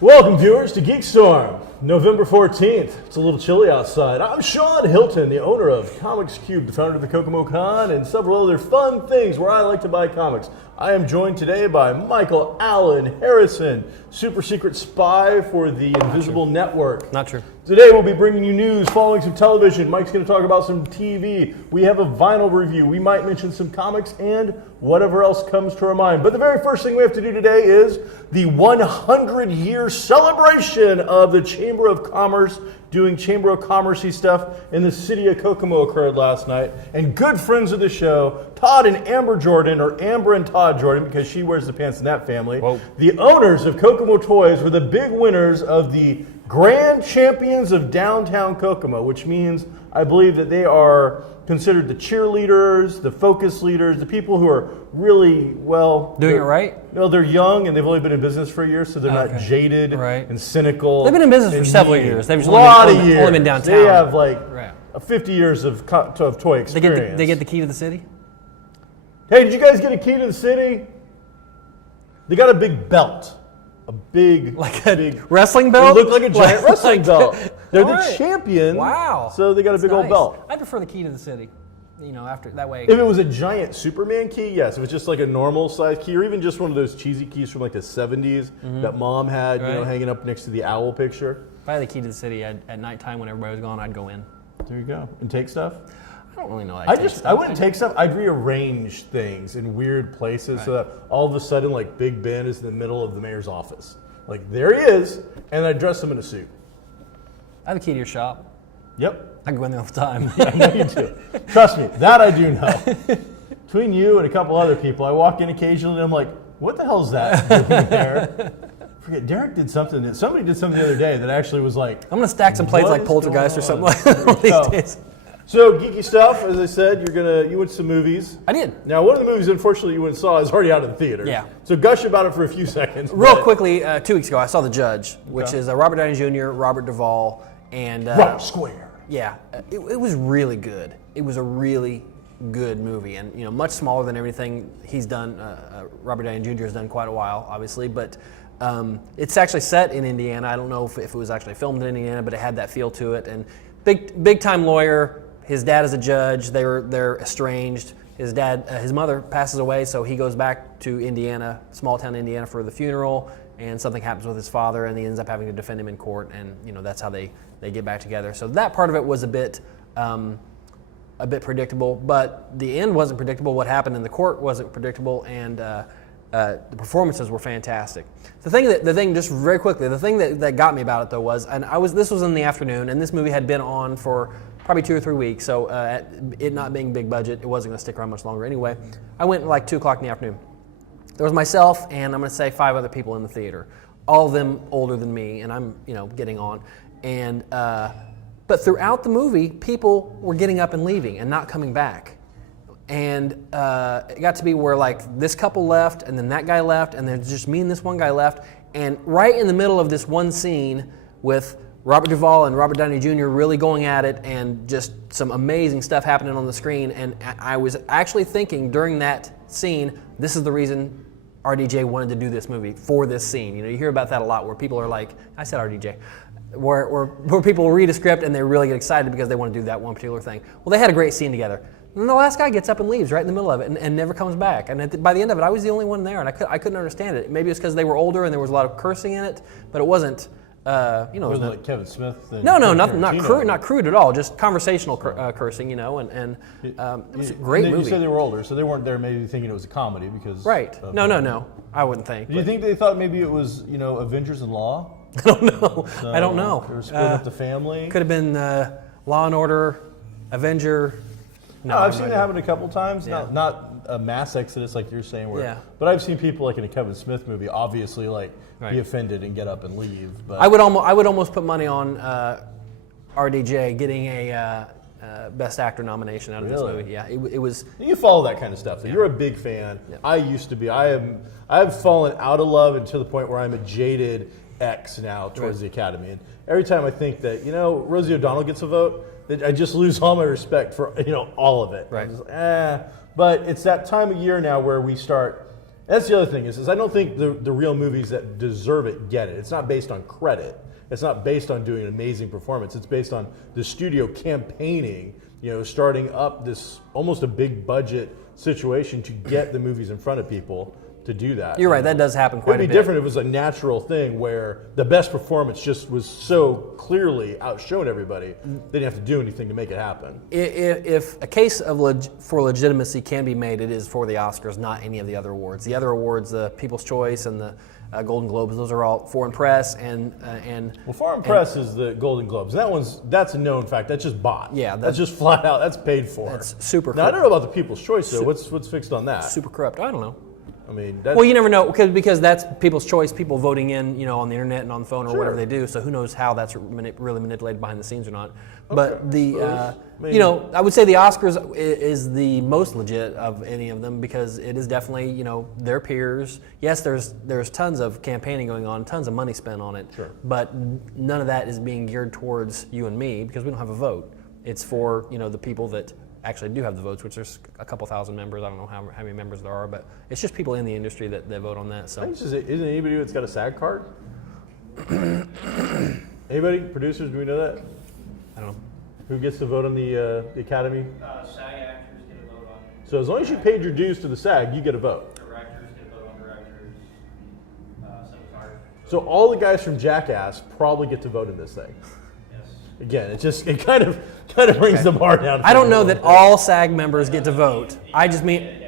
Welcome, viewers, to GeekStorm, November 14th. It's a little chilly outside. I'm Sean Hilton, the owner of Comics Cube, the founder of the Kokomo Con, and several other fun things where I like to buy comics. I am joined today by Michael Allen Harrison, super secret spy for the Invisible Network. Not true. Today we'll be bringing you news, following some television. Mike's going to talk about some TV. We have a vinyl review. We might mention some comics and whatever else comes to our mind. But the very first thing we have to do today is the 100-year celebration of the Chamber of Commerce doing Chamber of Commerce-y stuff in the city of Kokomo occurred last night. And good friends of the show, Todd and Amber Jordan, or Amber and Todd Jordan, because she wears the pants in that family. Whoa. The owners of Kokomo Toys were the big winners of the Grand Champions of Downtown Kokomo, which means I believe that they are considered the cheerleaders, the focus leaders, the people who are really, well... Doing it right? Well, they're young and they've only been in business for a year, so they're not jaded and cynical. They've been in business for several years. They've just only been downtown. They have like 50 years of toy experience. They get the key to the city? Hey, did you guys get a key to the city? They got a big belt. A big... Like a big wrestling belt? It looked like a giant wrestling belt. They're the champion. Wow. So they got a big old belt. I prefer the key to the city. You know, after that way. If it was a giant Superman key, yes. If it's just like a normal size key, or even just one of those cheesy keys from like the 70s that Mom had, you know, hanging up next to the owl picture. If I had the key to the city at nighttime when everybody was gone, I'd go in. There you go. And take stuff? I don't really know. I wouldn't take stuff. I'd rearrange things in weird places so that all of a sudden, like Big Ben is in the middle of the mayor's office. Like, there he is, and I'd dress him in a suit. I have a key to your shop. Yep. I can go in there all the time. Yeah, I know you do. Trust me, that I do know. Between you and a couple other people, I walk in occasionally and I'm like, what the hell is that doing there? Forget, Derek did something. Somebody did something the other day that actually was like... I'm going to stack some plates like Poltergeist or something like that one of these days. So, geeky stuff, as I said, you went to some movies. I did. Now, one of the movies, unfortunately, you went and saw is already out of the theater. Yeah. So, gush about it for a few seconds. Real quickly, 2 weeks ago, I saw The Judge, which is Robert Downey Jr., Robert Duvall, and... Robert Square. Yeah, it was really good. It was a really good movie, and you know, much smaller than everything he's done. Robert Downey Jr. has done quite a while, obviously, but it's actually set in Indiana. I don't know if it was actually filmed in Indiana, but it had that feel to it. And big time lawyer. His dad is a judge. They're estranged. His mother passes away, so he goes back to Indiana, small town Indiana, for the funeral. And something happens with his father, and he ends up having to defend him in court, and you know that's how they get back together. So that part of it was a bit predictable, but the end wasn't predictable. What happened in the court wasn't predictable, and the performances were fantastic. The thing, just very quickly, the thing that got me about it though was, this was in the afternoon, and this movie had been on for probably 2 or 3 weeks. So it not being big budget, it wasn't going to stick around much longer anyway. I went at like 2 o'clock in the afternoon. There was myself and I'm going to say 5 other people in the theater, all of them older than me, and I'm getting on. And but throughout the movie, people were getting up and leaving and not coming back. And it got to be where like this couple left, and then that guy left, and then just me and this one guy left. And right in the middle of this one scene with Robert Duvall and Robert Downey Jr. really going at it, and just some amazing stuff happening on the screen. And I was actually thinking during that scene, this is the reason RDJ wanted to do this movie, for this scene. You know, you hear about that a lot where people are like, I said RDJ, where people read a script and they really get excited because they want to do that one particular thing. Well, they had a great scene together. And the last guy gets up and leaves right in the middle of it and never comes back. And by the end of it, I was the only one there, and I couldn't understand it. Maybe it's because they were older and there was a lot of cursing in it, but it wasn't, Was it like Kevin Smith? No, not crude at all. Just conversational cursing, and it was a great movie. You said they were older, so they weren't there maybe thinking it was a comedy because. Right. No. I wouldn't think. Do you think they thought maybe it was Avengers in Law? I don't know. So I don't know. They were splitting up the family. Could have been Law and Order, Avenger. No, I've seen it happen a couple times. Yeah. Not a mass exodus like you're saying. Where, Yeah. But I've seen people like in a Kevin Smith movie, obviously like Right. be offended and get up and leave. But I would almost put money on RDJ getting a Best Actor nomination out of this Really? movie. Yeah, it was. you follow that kind of stuff. So You're a big fan. Yeah. I used to be. I've fallen out of love and to the point where I'm a jaded ex now towards the Academy. And every time I think that Rosie O'Donnell gets a vote, I just lose all my respect for all of it. Right. I'm just, But it's that time of year now where we start. That's the other thing is I don't think the real movies that deserve it get it. It's not based on credit. It's not based on doing an amazing performance. It's based on the studio campaigning, starting up this almost a big budget situation to get the movies in front of people to do that. You're right. That does happen quite a bit. It'd be different if it was a natural thing where the best performance just was so clearly outshone everybody. They didn't have to do anything to make it happen. If a case for legitimacy can be made, it is for the Oscars, not any of the other awards. The other awards, the People's Choice and the Golden Globes, those are all foreign press and Foreign press is the Golden Globes. That's a known fact. That's just bought. Yeah, that's just flat out. That's paid for. That's super. Now I don't know about the People's Choice though. What's fixed on that? Super corrupt. I don't know. I mean, well, you never know because that's People's Choice, people voting in, on the internet and on the phone or whatever they do. So who knows how that's really manipulated behind the scenes or not. But I would say the Oscars is the most legit of any of them because it is definitely, their peers. Yes, there's tons of campaigning going on, tons of money spent on it. Sure. But none of that is being geared towards you and me because we don't have a vote. It's for, the people that actually do have the votes, which there's a couple thousand members. I don't know how many members there are, but it's just people in the industry that vote on that. So, isn't anybody that's got a SAG card? Anybody? Producers? Do we know that? I don't know. Who gets to vote on the Academy? SAG actors get a vote on. So as long as you paid your dues to the SAG, you get a vote. Directors get a vote on directors. Cinematographers. So all the guys from Jackass probably get to vote in this thing. Yes. Again, it kind of brings the bar down. I don't know that all SAG members get to vote. I just mean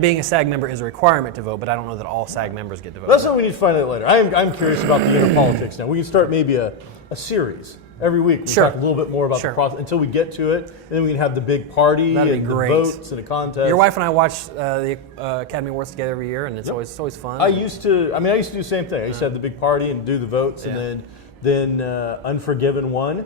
being a SAG member is a requirement to vote, but I don't know that all SAG members get to vote. That's what we need to find out later. I'm curious about the inner politics now. We can start maybe a series every week. We talk a little bit more about the process until we get to it, and then we can have the big party and the votes and a contest. Your wife and I watch the Academy Awards together every year, and it's always fun. I used to do the same thing. I used to have the big party and do the votes, and then Unforgiven won,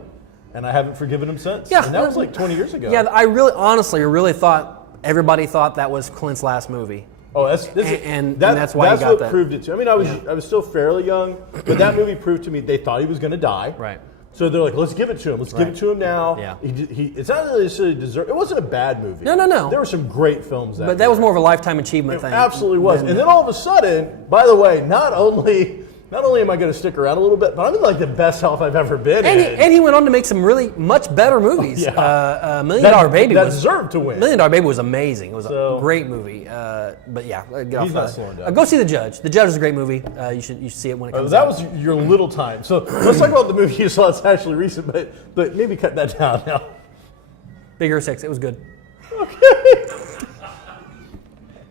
and I haven't forgiven him since. Yeah, and that was like 20 years ago. Yeah, I really thought everybody thought that was Clint's last movie. Oh, that's why he got what that. Proved it to. I mean, I was still fairly young, but that movie proved to me they thought he was going to die. Right. So they're like, let's give it to him. Let's give it to him now. Yeah. It's not necessarily deserved. It wasn't a bad movie. No. There were some great films But that was more of a lifetime achievement It thing. absolutely was. And then all of a sudden, by the way, not only am I going to stick around a little bit, but I'm in like the best health I've ever been in. And he went on to make some really much better movies. $1 Million Baby that deserved to win. $1 Million Baby was amazing. It was a great movie. But yeah, get off He's not slowing down. Go see The Judge. The Judge is a great movie. You should see it when it comes That out. was your little time. So let's talk about the movie you saw. It's actually recent, but maybe cut that down now. Big Hero 6. It was good. Okay.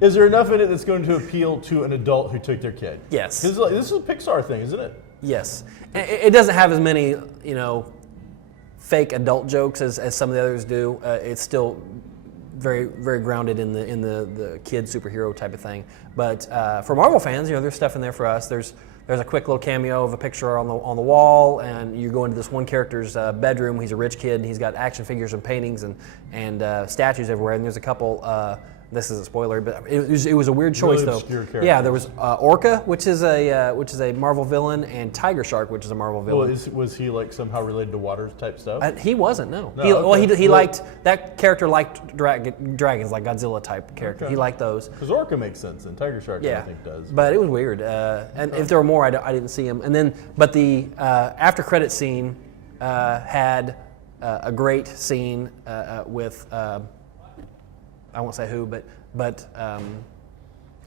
Is there enough in it that's going to appeal to an adult who took their kid? Yes. This is a Pixar thing, isn't it? Yes. It doesn't have as many, fake adult jokes as some of the others do. It's still very, very grounded in the kid superhero type of thing. But for Marvel fans, there's stuff in there for us. There's a quick little cameo of a picture on the wall, and you go into this one character's bedroom. He's a rich kid, and he's got action figures and paintings and statues everywhere. And there's a couple. This is a spoiler, but it was a weird choice really though. Obscure characters. Yeah, there was Orca, which is a Marvel villain, and Tiger Shark, which is a Marvel villain. Well, was he like somehow related to water type stuff? He wasn't. No. Okay. He liked that character. Liked dragons, like Godzilla type character. Okay. He liked those. Because Orca makes sense, and Tiger Shark I think does. But it was weird. And if there were more, I didn't see them. And then, but the after credit scene had a great scene with. I won't say who,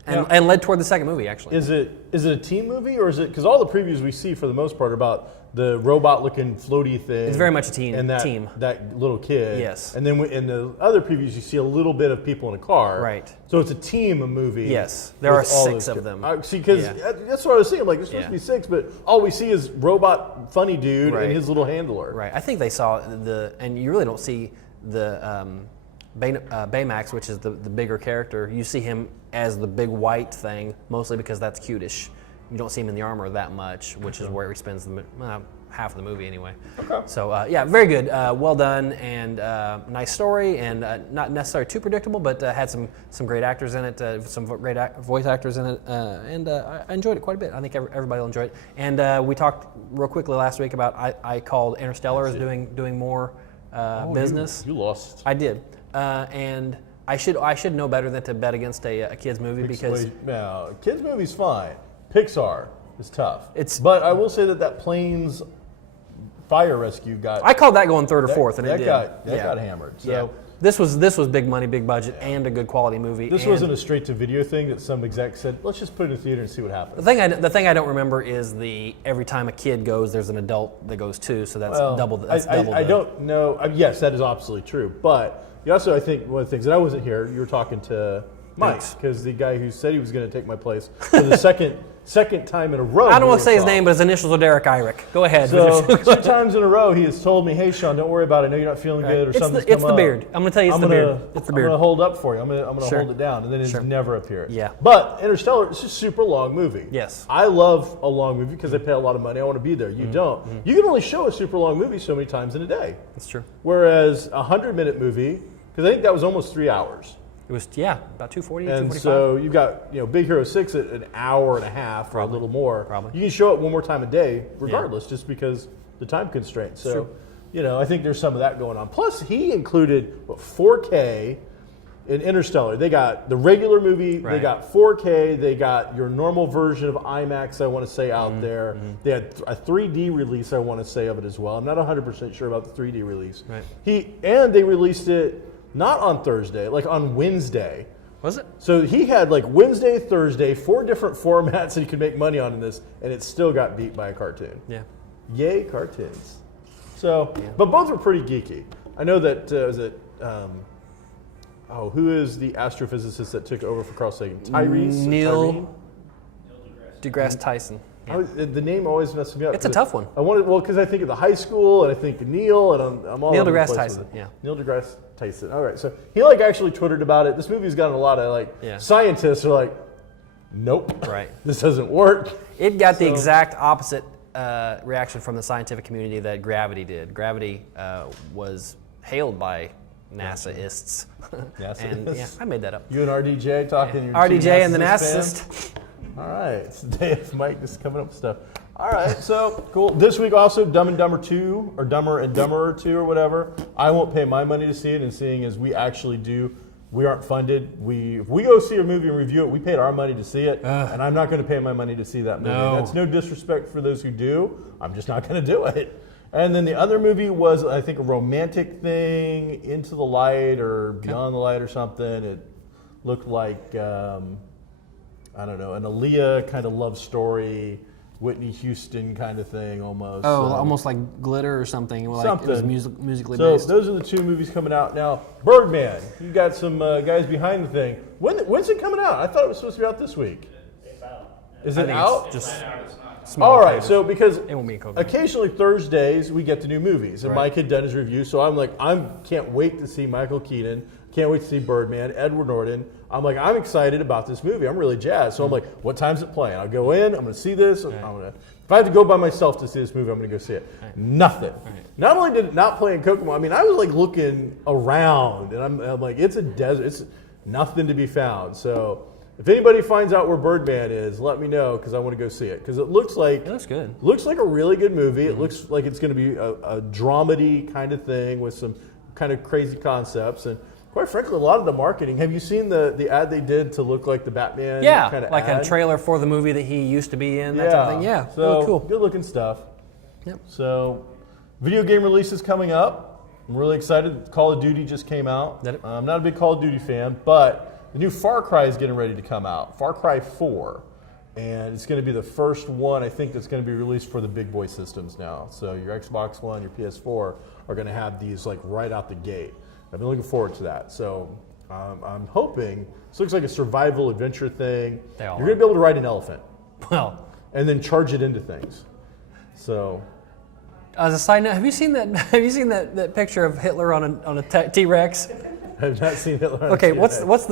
and led toward the second movie actually. Is it a team movie or is it because all the previews we see for the most part are about the robot-looking floaty thing? It's very much a team. And that little kid. Yes. And then in the other previews you see a little bit of people in a car. Right. So it's a team movie. Yes. There are 6 of them. See, because that's what I was saying. Like there's supposed to be 6, but all we see is robot funny dude and his little handler. Right. I think they saw and you really don't see the Baymax, which is the bigger character, you see him as the big white thing, mostly because that's cutish. You don't see him in the armor that much, which is where he spends half of the movie anyway. Okay. So yeah, very good, well done, and nice story, and not necessarily too predictable, but had some great actors in it, some great voice actors in it, and I enjoyed it quite a bit. I think everybody will enjoy it. And we talked real quickly last week about I called Interstellar as doing more business. You lost. I did, and I should know better than to bet against a kids movie because No, kids movies fine. Pixar is tough. It's- but I will say that Planes Fire Rescue got. I called that going third or fourth, and it did. Got Yeah. hammered. So Yeah. This was big money, big budget, and a good quality movie. this and wasn't a straight to video thing that some exec said, let's just put it in the theater and see what happens. the thing I don't remember is every time a kid goes, there's an adult that goes too. So that's double. That's double. I don't know. Yes, that is absolutely true. But you also, I think, one of the things, and I wasn't here, you were talking to Mike, Yes. because the guy who said he was going to take my place for the second time in a row. I don't want we to say his were name, but his initials are Derek Irick. Go ahead. So 2 times in a row, he has told me, "Hey, Sean, don't worry about it. I know you're not feeling good, or It's something's it's come the up. beard. I'm going to tell you it's the beard. It's the I'm beard. going to hold up for you. I'm going to Sure. hold it down," and then it's Sure. never appeared. Yeah. But Interstellar, it's a super long movie. Yes. I love a long movie because I pay a lot of money. I want to be there. You don't. You can only show a super long movie so many times in a day. That's true. Whereas a 100-minute movie, because I think that was almost 3 hours. It was about 240, And 245. so you've got Big Hero 6 at an hour and a half or a little more. Probably. You can show it one more time a day, regardless, just because the time constraint. So, I think there's some of that going on. Plus, he included 4K in Interstellar. They got the regular movie, they Right. got 4K, they got your normal version of IMAX, I want to say, out there. They had a 3D release, I want to say, of it as well. I'm not 100% sure about the 3D release. Right. And they released it not on Thursday, like on Wednesday. Was it? So he had like Wednesday, Thursday, 4 different formats that he could make money on in this, and it still got beat by a cartoon. Yeah. Yay, cartoons. So, but both were pretty geeky. I know that, who is the astrophysicist that took over for Carl Sagan? Tyrese? Neil deGrasse Tyson. Yeah. The name always messes me up. It's a tough one. Because I think of the high school, and I think of Neil, and I'm all Neil over the deGrasse place Tyson, with it. yeah. Neil deGrasse Tyson. All right, so he actually Twittered about it. This movie's gotten a lot of Yeah. scientists are like, nope, Right. this doesn't work. It got the exact opposite reaction from the scientific community that Gravity did. Gravity was hailed by NASA-ists. And yeah, I made that up. You and RDJ talking. Your RDJ and the NASA NASAist. All right, it's the day of Mike just coming up with stuff. All right, so cool. This week also, Dumb and Dumber 2, or Dumber and Dumberer 2, or whatever. I won't pay my money to see it, and seeing as we actually do, we aren't funded. If we go see a movie and review it, we paid our money to see it, and I'm not going to pay my money to see that movie. No. That's no disrespect for those who do. I'm just not going to do it. And then the other movie was, I think, a romantic thing, Into the Light or Beyond the Light or something. It looked like, I don't know, an Aaliyah kind of love story, Whitney Houston kind of thing almost. Oh, almost like Glitter or something. Like Something. It was musically So based. those are the 2 movies coming out now. Birdman, you got some guys behind the thing. When's it coming out? I thought it was supposed to be out this week. It's out. Is I it think out? it's just It's not. small. All right, trailers. so because It won't be in COVID. occasionally Thursdays we get the new movies, and Right. Mike had done his review, so I'm like, can't wait to see Michael Keaton, can't wait to see Birdman, Edward Norton. I'm excited about this movie. I'm really jazzed. So I'm like, what time's it playing? I'll go in. I'm going to see this. If I have to go by myself to see this movie, I'm going to go see it. Nothing. Not only did it not play in Kokomo, I mean, I was looking around, and I'm like, it's a desert. It's nothing to be found. So if anybody finds out where Birdman is, let me know because I want to go see it. Because it looks like It looks good. Looks like a really good movie. It looks like it's going to be a dramedy kind of thing with some kind of crazy concepts. And quite frankly, a lot of the marketing. Have you seen the ad they did to look like the Batman? Yeah, kind of like ad? a trailer for the movie that he used to be in, that type of thing. Yeah, So really cool. good looking stuff. Yep. So video game releases coming up. I'm really excited. Call of Duty just came out. Did it? I'm not a big Call of Duty fan, but the new Far Cry is getting ready to come out. Far Cry 4. And it's going to be the first one, I think, that's going to be released for the big boy systems now. So your Xbox One, your PS4 are going to have these right out the gate. I've been looking forward to that. So I'm hoping, this looks like a survival adventure thing. They all You're going to be able to ride an elephant Well, and then charge it into things. So as a side note, have you seen that? Have you seen that picture of Hitler on a T-Rex? I've not seen Hitler on Okay, TNA. what's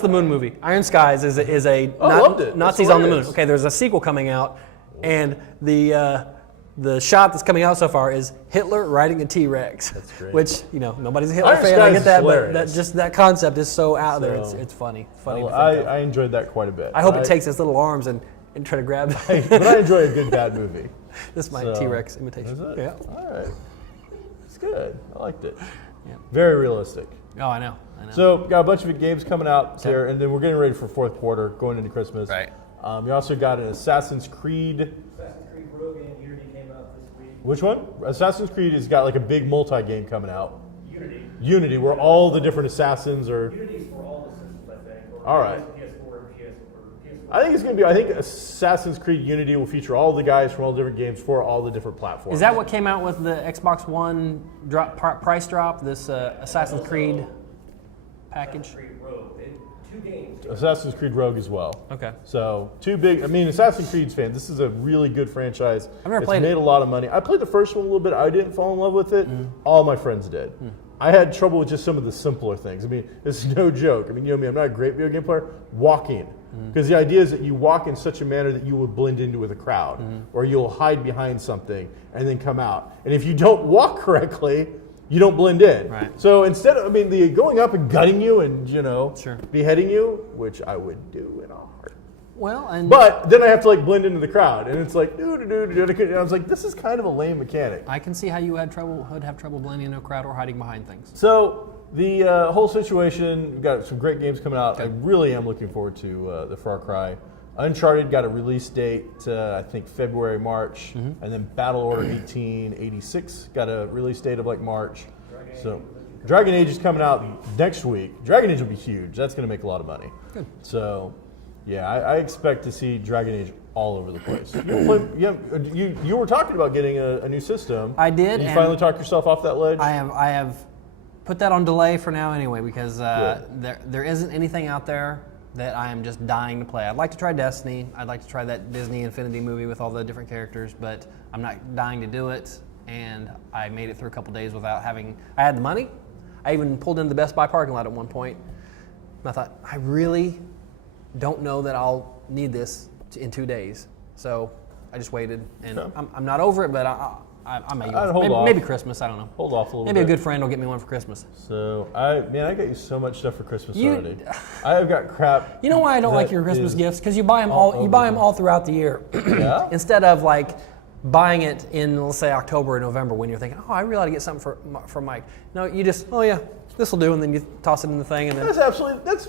the moon movie? Iron Skies is a loved it. Nazis That's on the moon. hilarious. Okay, there's a sequel coming out, and the shot that's coming out so far is Hitler riding a T-Rex. That's great. Which nobody's a Hitler Iron fan. I Skies get is that, but hilarious. that concept is so out there. So, It's funny. It's funny. to think of. I enjoyed that quite a bit. I hope it takes its little arms and try to grab. But I enjoy a good bad movie. This is my So, T-Rex imitation. Is it? Yeah. All right. It's good. I liked it. Yeah. Very realistic. Oh, I know. So, got a bunch of games coming out here, and then we're getting ready for fourth quarter, going into Christmas. Right. You also got an Assassin's Creed. Assassin's Creed Rogue and Unity came out this week. Which one? Assassin's Creed has got like a big multi-game coming out. Unity. Unity, where all the different assassins are. Unity's for all the systems, I think. Or All right. PS4 and PS4. I think it's going to be. I think Assassin's Creed Unity will feature all the guys from all the different games for all the different platforms. Is that what came out with the Xbox One price drop? This Assassin's Creed package? Assassin's Creed Rogue. 2 games. Assassin's Creed Rogue as well. Okay. So two big. I mean, Assassin's Creed's fan. This is a really good franchise. I've never it's played made it. a lot of money. I played the first one a little bit. I didn't fall in love with it. All my friends did. I had trouble with just some of the simpler things. I mean, it's no joke. I mean, you know me. I'm not a great video game player. Walking. Because the idea is that you walk in such a manner that you will blend into with a crowd, or you'll hide behind something and then come out. And if you don't walk correctly, you don't blend in. Right. So instead of, the going up and gutting you and, Sure. beheading you, which I would do in a heart. Well, and But then I have to like blend into the crowd, and it's like and I was like, this is kind of a lame mechanic. I can see how you would have trouble blending in a crowd or hiding behind things. So the whole situation, we've got some great games coming out. I really am looking forward to the Far Cry. Uncharted got a release date, I think February, March, and then Battle Order 1886 got a release date of like March. So Dragon Age is coming out next week. Dragon Age will be huge. That's going to make a lot of money. Good. So, yeah, I expect to see Dragon Age all over the place. You were talking about getting a new system. I did, Did you and finally talk yourself off that ledge? I have put that on delay for now anyway because there isn't anything out there that I am just dying to play. I'd like to try Destiny. I'd like to try that Disney Infinity movie with all the different characters, but I'm not dying to do it. And I made it through a couple days without having. I had the money. I even pulled into the Best Buy parking lot at one point. And I thought, I really don't know that I'll need this in 2 days. So I just waited, and Okay. I'm not over it, but I may. I'd hold off. Maybe Christmas. I don't know. Hold off a little Maybe bit. a good friend will get me one for Christmas. So, I got you so much stuff for Christmas You- already. I have got crap. You know why I don't like that your Christmas is gifts? Because you buy them all You buy over them all throughout the year, Yeah? instead of like buying it in, let's say, October or November when you're thinking, oh, I really ought to get something for Mike. No, you just, oh yeah, this will do, and then you toss it in the thing, and then That's absolutely, that's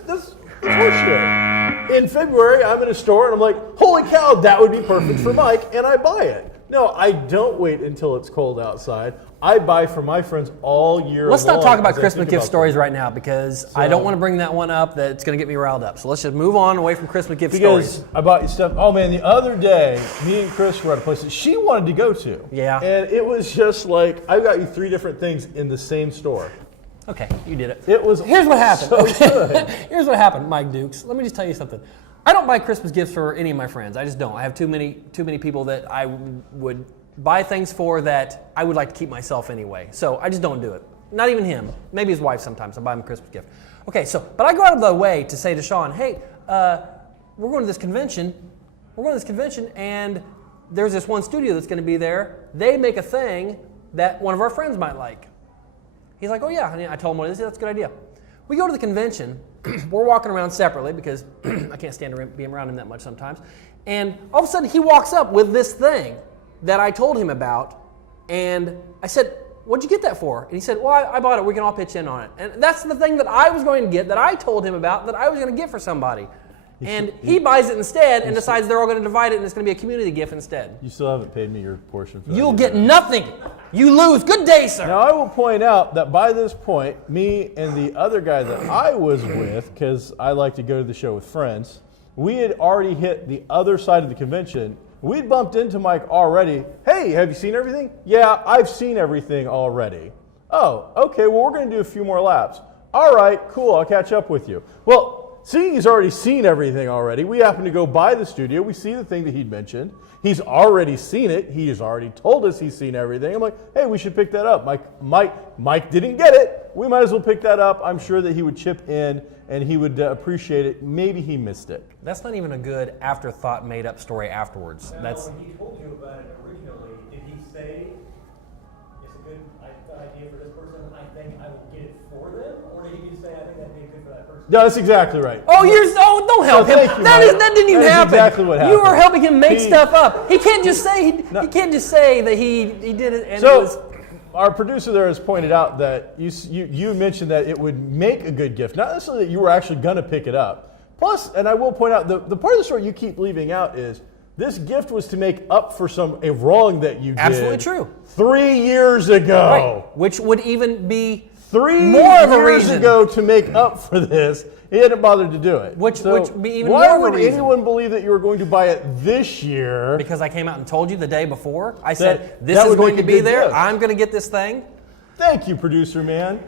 horseshit. In February, I'm in a store and I'm like, holy cow, that would be perfect for Mike, and I buy it. No, I don't wait until it's cold outside. I buy for my friends all year let's not long talk about as I Christmas think gift about stories them. right now because I don't want to bring that one up. That's going to get me riled up. So let's just move on away from Christmas gift Because stories. I bought you stuff. Oh man, the other day, me and Chris were at a place that she wanted to go to. Yeah. And it was just like, I got you 3 different things in the same store. Okay, you did it. It was Here's what happened. so good. Here's what happened, Mike Dukes. Let me just tell you something. I don't buy Christmas gifts for any of my friends. I just don't. I have too many people that I would buy things for that I would like to keep myself anyway. So I just don't do it. Not even him. Maybe his wife sometimes. I buy him a Christmas gift. Okay, but I go out of the way to say to Sean, hey, we're going to this convention. And there's this one studio that's going to be there. They make a thing that one of our friends might like. He's like, oh yeah. And I told him what it is. That's a good idea. We go to the convention. We're walking around separately because I can't stand being around him that much sometimes. And all of a sudden he walks up with this thing that I told him about. And I said, what'd you get that for? And he said, well, I bought it. We can all pitch in on it. And that's the thing that I was going to get, that I told him about, that I was going to get for somebody. And he buys it instead and decides they're all going to divide it and it's going to be a community gift instead. You still haven't paid me your portion for that. You'll get nothing. You lose. Good day, sir. Now, I will point out that by this point, me and the other guy that I was with, because I like to go to the show with friends, we had already hit the other side of the convention. We'd bumped into Mike already. Hey, have you seen everything? Yeah, I've seen everything already. Oh, okay, well, we're going to do a few more laps. All right, cool, I'll catch up with you. Well, seeing he's already seen everything already, we happen to go by the studio. We see the thing that he'd mentioned. He's already seen it. He has already told us he's seen everything. I'm like, hey, we should pick that up. Mike didn't get it. we might as well pick that up. I'm sure that he would chip in and he would appreciate it. Maybe he missed it. That's not even a good afterthought, made-up story afterwards. Now, That's when he told you about it originally, did he say it's a good idea for this person? I think I will get it for them, or did he just say I think that'd be good for that person? No, that's exactly right. don't help him. thank you, That Mike. didn't even That is happen. exactly what You are happened. helping him make He- stuff up. He can't just say he can't just say that he did it and it So, was. our producer there has pointed out that you mentioned that it would make a good gift, not necessarily that you were actually going to pick it up. Plus, and I will point out, the part of the story you keep leaving out is this gift was to make up for a wrong that you did. Absolutely true. 3 years ago. Right, which would even be 3 more of a years reason. ago to make up for this, he hadn't bothered to do it. Which would be even why more of a would reason. anyone believe that you were going to buy it this year? because I came out and told you the day before. I said That- this that is would going make to a be good there. gift. I'm going to get this thing. Thank you, producer man.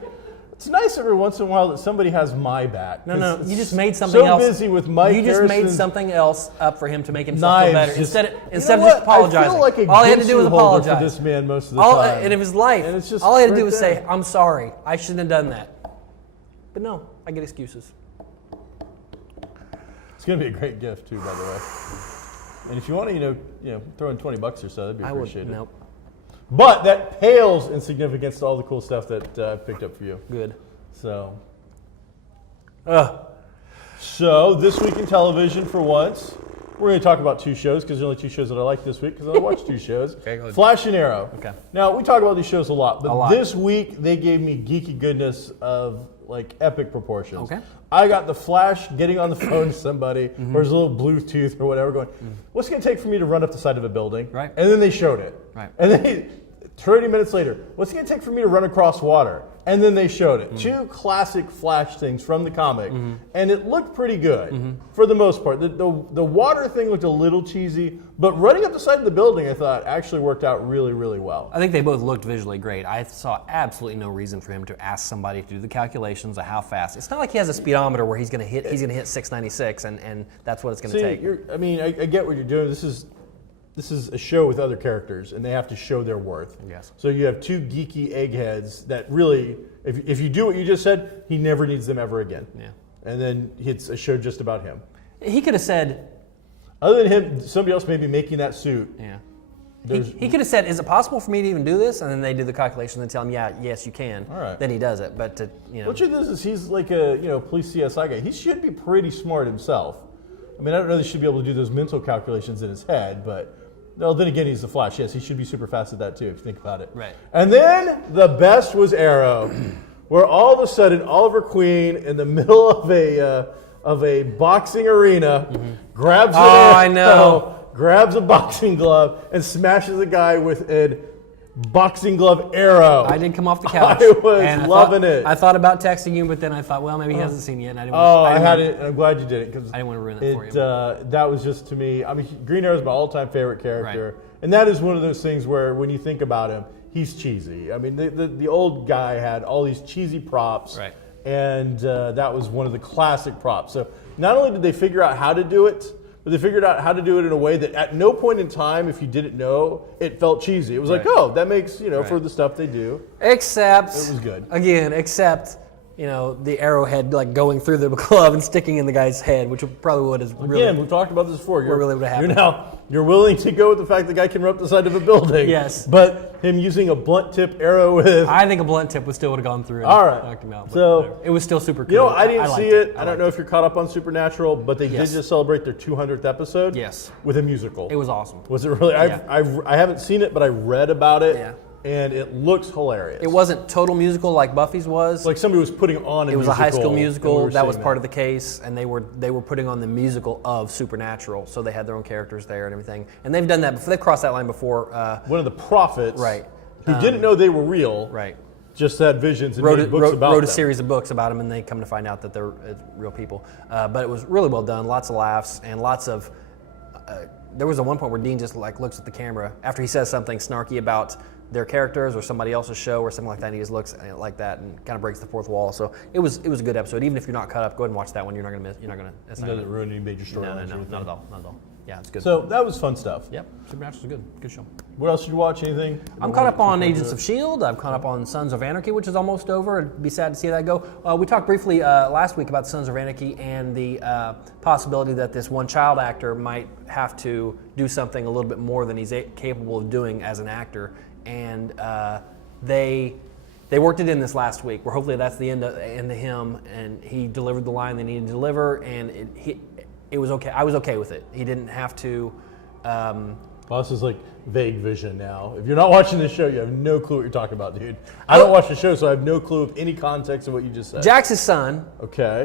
It's nice every once in a while that somebody has my back. No, 'cause you it's just made something so else. busy with Mike You just made Harrison's something else up for him to make himself feel knives. better. Just- Instead you of know just what? apologizing. I feel like a all he had to do was goosey holder apologize. for this man most of the All, time. and of his life. And it's just all he had to right do was there. say, "I'm sorry. I shouldn't have done that." But no, I get excuses. It's going to be a great gift too, by the way. And if you want to, throw in $20 or so, that'd be I would. appreciated. Nope. But that pales in significance to all the cool stuff that I picked up for you. Good. So, Ugh. so this week in television, for once, we're going to talk about 2 shows because there are only 2 shows that I like this week because I watched 2 shows. Okay, go ahead. Flash and Arrow. Okay. Now we talk about these shows a lot, but A lot. this week they gave me geeky goodness of like epic proportions. Okay. I got the Flash getting on the phone to somebody, or his little Bluetooth or whatever, going, "What's it going to take for me to run up the side of a building?" Right. And then they showed it. Right. And then 30 minutes later, "What's it going to take for me to run across water?" And then they showed it. 2 classic Flash things from the comic, and it looked pretty good for the most part. The water thing looked a little cheesy, but running up the side of the building, I thought, actually worked out really, really well. I think they both looked visually great. I saw absolutely no reason for him to ask somebody to do the calculations of how fast. It's not like he has a speedometer where he's going to hit 696 and that's what it's going to take. I get what you're doing. This is a show with other characters, and they have to show their worth. Yes. So you have 2 geeky eggheads that really, if you do what you just said, he never needs them ever again. Yeah. And then it's a show just about him. He could have said, Other than him, somebody else may be making that suit. yeah. There's- He could have said, "Is it possible for me to even do this?" And then they do the calculation and tell him, "Yes, you can." All right. Then he does it. But What truth is he's like a police CSI guy. He should be pretty smart himself. I mean, I don't know that he should be able to do those mental calculations in his head, but no. Then again, he's the Flash. Yes, he should be super fast at that too, if you think about it. Right. And then the best was Arrow, where all of a sudden Oliver Queen in the middle of a boxing arena grabs an Oh, I arrow, know. grabs a boxing glove and smashes a guy with a boxing glove arrow. I didn't come off the couch. I was and loving it. I thought about texting you, but then I thought, well, maybe he hasn't seen it yet. And I didn't Oh, want, I didn't had want- it. I'm glad you did it because I didn't want to ruin it for you. That was just to me. I mean, Green Arrow is my all-time favorite character, and that is one of those things where, when you think about him, he's cheesy. I mean, the old guy had all these cheesy props, Right. and that was one of the classic props. So not only did they figure out how to do it, but they figured out how to do it in a way that at no point in time, if you didn't know, it felt cheesy. It was like, Right. oh, that makes, for Right. the stuff they do. Except, It was good. Again, except, the arrowhead like going through the glove and sticking in the guy's head, which probably would have really. Again, we've talked about this before. really would've happened. You're willing to go with the fact the guy can run up the side of a building. Yes. But him using a blunt tip arrow with. I think a blunt tip would still would have gone through. And All right. knocked him out. But So- whatever. It was still super cool. I didn't liked see it. I don't liked know if you're caught up on Supernatural, but they Yes. did just celebrate their 200th episode. Yes. With a musical. It was awesome. Was it really? Yeah. I haven't seen it, but I read about it. Yeah. And it looks hilarious. It wasn't total musical like Buffy's was. like somebody was putting on a musical. It was a High School and we Musical. were That was seeing part of the case, and they were putting on the musical of Supernatural, so they had their own characters there and everything. And they've done that before. They've crossed that line before. One of the prophets. Right. Who didn't know they were real. Right. Just had visions and Wrote made books about a them. series of books about them, and they come to find out that they're real people. But it was really well done. Lots of laughs and lots of. There was one point where Dean just like looks at the camera after he says something snarky about their characters or somebody else's show or something like that. And he just looks like that and kind of breaks the fourth wall. So it was a good episode. Even if you're not caught up, go ahead and watch that one. You're not gonna miss. You're not gonna. Doesn't ruin any major No, storylines. or anything. not at all. Not at all. Yeah, it's good. So that was fun stuff. Yep, Supernatural's good. Good show. What else did you watch? Anything? I'm caught up on Agents of S.H.I.E.L.D. I'm caught up on Sons of Anarchy, which is almost over. It'd be sad to see that go. We talked briefly last week about Sons of Anarchy and the possibility that this one child actor might have to do something a little bit more than he's capable of doing as an actor. And they worked it in this last week, where hopefully that's the end of him, and he delivered the line they needed to deliver, and it was okay. I was okay with it. He didn't have to. Well, this is like vague vision now. If you're not watching this show, you have no clue what you're talking about, dude. I don't watch the show, so I have no clue of any context of what you just said. Jax's son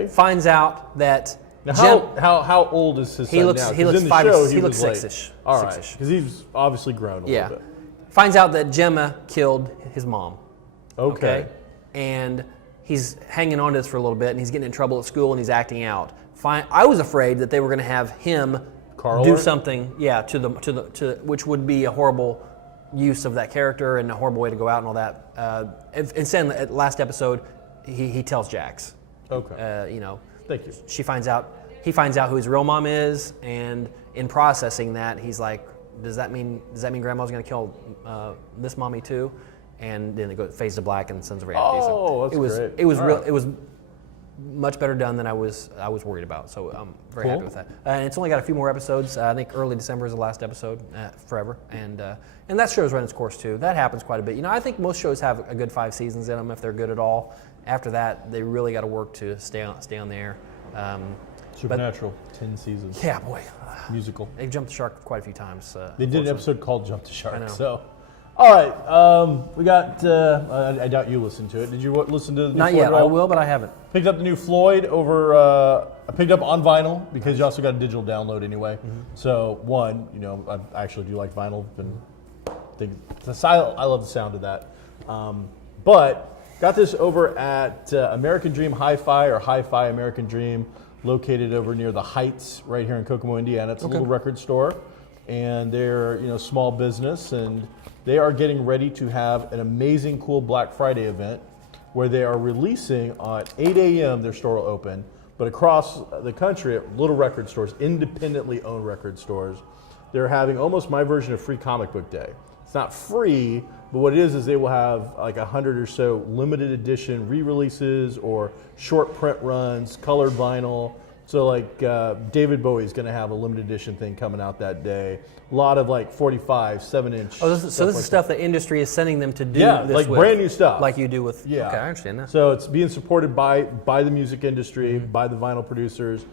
finds out that now how old is his son now? He looks in the five. show, He looks six-ish. All right, because he's obviously grown a little bit. Finds out that Gemma killed his mom. Okay. And he's hanging on to this for a little bit, and he's getting in trouble at school, and he's acting out. I was afraid that they were going to have him do something, to which would be a horrible use of that character and a horrible way to go out and all that. Instead, at last episode, he tells Jax. Okay. Thank you. He finds out who his real mom is, and in processing that, he's like, does that mean Grandma's going to kill this mommy too? And then it fades to black and Sons of Anarchy. Oh, that's great. It was real. Right. It was much better done than I was worried about. So I'm very happy with that. And it's only got a few more episodes. I think early December is the last episode forever. And that show's run its course too. That happens quite a bit. I think most shows have a good 5 seasons in them if they're good at all. After that, they really got to work to stay on the air. Supernatural, 10 seasons. Yeah, boy. Musical. They jumped the shark quite a few times. They did an episode called Jump the Shark. I know. So, all right. We got. I doubt you listened to it. Did you listen to the new Not Floyd yet. I album? will, but I haven't. Picked up the new Floyd over. I picked up on vinyl because you also got a digital download anyway. Mm-hmm. So I actually do like vinyl, and I love the sound of that. But got this over at American Dream Hi-Fi or Hi-Fi American Dream, located over near the Heights, right here in Kokomo, Indiana. It's a little record store, and they're small business, and they are getting ready to have an amazing, cool Black Friday event where they are releasing at 8 a.m. their store will open, but across the country at little record stores, independently owned record stores, they're having almost my version of Free Comic Book Day. It's not free, but what it is they will have like 100 or so limited edition re-releases or short print runs, colored vinyl. So like David Bowie's going to have a limited edition thing coming out that day. A lot of like 45, 7-inch. Oh, this is stuff the industry is sending them to do. Yeah, this like with, brand new stuff. like you do with. Yeah. Okay, I understand that. So it's being supported by the music industry, by the vinyl producers.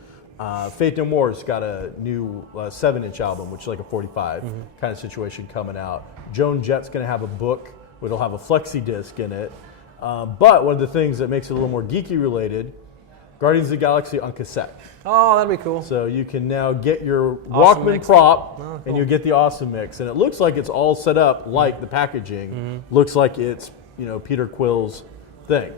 Faith No More's got a new 7-inch album, which is like a 45 kind of situation coming out. Joan Jett's going to have a book, which will have a flexi disc in it. But one of the things that makes it a little more geeky related, Guardians of the Galaxy on cassette. Oh, that'd be cool. So you can now get your Awesome Walkman mix. prop, cool. and you get the awesome mix. And it looks like it's all set up like the packaging. Looks like it's Peter Quill's thing.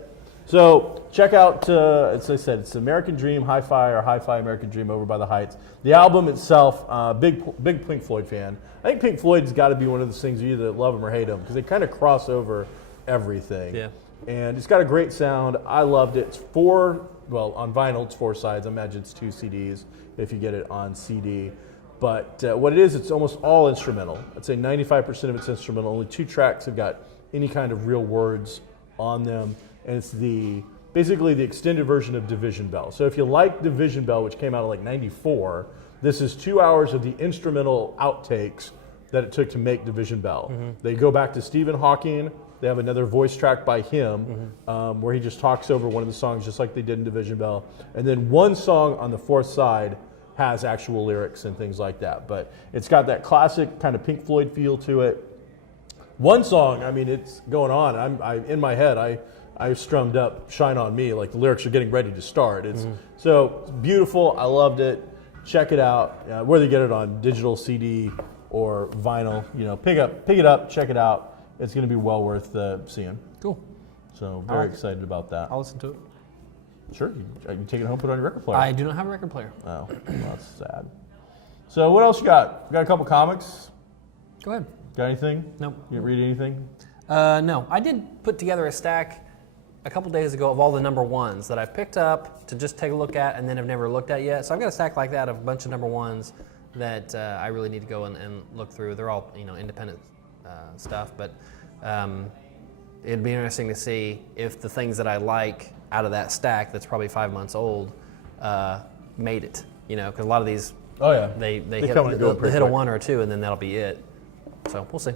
So check out, as I said, it's American Dream Hi-Fi or Hi-Fi American Dream over by the Heights. The album itself, big Pink Floyd fan. I think Pink Floyd's got to be one of those things you either love them or hate them because they kind of cross over everything. Yeah. And it's got a great sound. I loved it. It's on vinyl it's 4 sides. I imagine it's 2 CDs if you get it on CD. But what it is, it's almost all instrumental. I'd say 95% of it's instrumental. Only 2 tracks have got any kind of real words on them. And it's basically the extended version of Division Bell. So if you like Division Bell, which came out in like 94, this is 2 hours of the instrumental outtakes that it took to make Division Bell. They go back to Stephen Hawking. They have another voice track by him where he just talks over one of the songs just like they did in Division Bell. And then one song on the 4th side has actual lyrics and things like that. But it's got that classic kind of Pink Floyd feel to it. One song, I mean, it's going on. In my head, I strummed up Shine On Me, like the lyrics are getting ready to start. So it's beautiful. I loved it. Check it out. Whether you get it on digital, CD, or vinyl, pick it up, check it out. It's going to be well worth seeing. Cool. So very excited about that. I'll listen to it. Sure. You can take it home, put it on your record player. I do not have a record player. Oh, well, that's sad. So what else you got? You got a couple comics? Go ahead. Got anything? Nope. You didn't read anything? No. I did put together a stack a couple days ago of all the number ones that I've picked up to just take a look at and then have never looked at yet. So I've got a stack like that of a bunch of number ones that I really need to go and look through. They're all independent stuff, but it'd be interesting to see if the things that I like out of that stack that's probably 5 months old made it. Because a lot of these, Oh yeah, they hit, come and go they'll pretty hit a quick. 1 or a 2, and then that'll be it. So we'll see.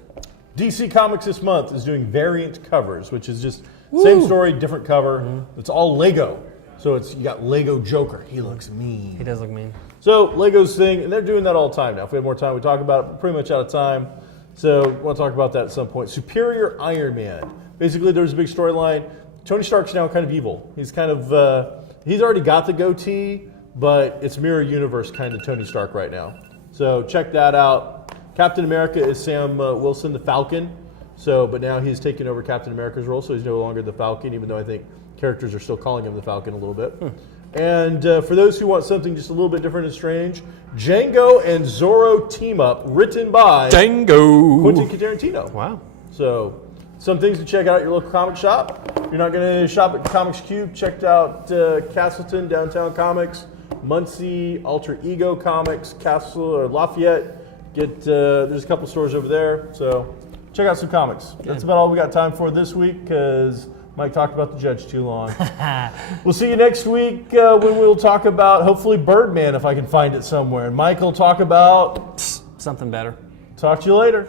DC Comics this month is doing variant covers, which is just same story, different cover. It's all Lego. So you got Lego Joker. He looks mean. He does look mean. So Lego's thing, and they're doing that all the time now. If we have more time, we talk about it. We're pretty much out of time. So we'll talk about that at some point. Superior Iron Man. Basically, there's a big storyline. Tony Stark's now kind of evil. He's kind of, he's already got the goatee, but it's mirror universe kind of Tony Stark right now. So check that out. Captain America is Sam Wilson, the Falcon. But now he's taking over Captain America's role, so he's no longer the Falcon, even though I think characters are still calling him the Falcon a little bit. And for those who want something just a little bit different and strange, Django and Zorro team up, written by Django. Quentin Tarantino. Wow. So some things to check out at your local comic shop. If you're not going to shop at Comics Cube, check out Castleton, Downtown Comics, Muncie, Alter Ego Comics, Castle or Lafayette. There's a couple stores over there. So check out some comics. That's about all we got time for this week because Mike talked about the Judge too long. We'll see you next week when we'll talk about, hopefully, Birdman, if I can find it somewhere. And Mike will talk about Something better. Talk to you later.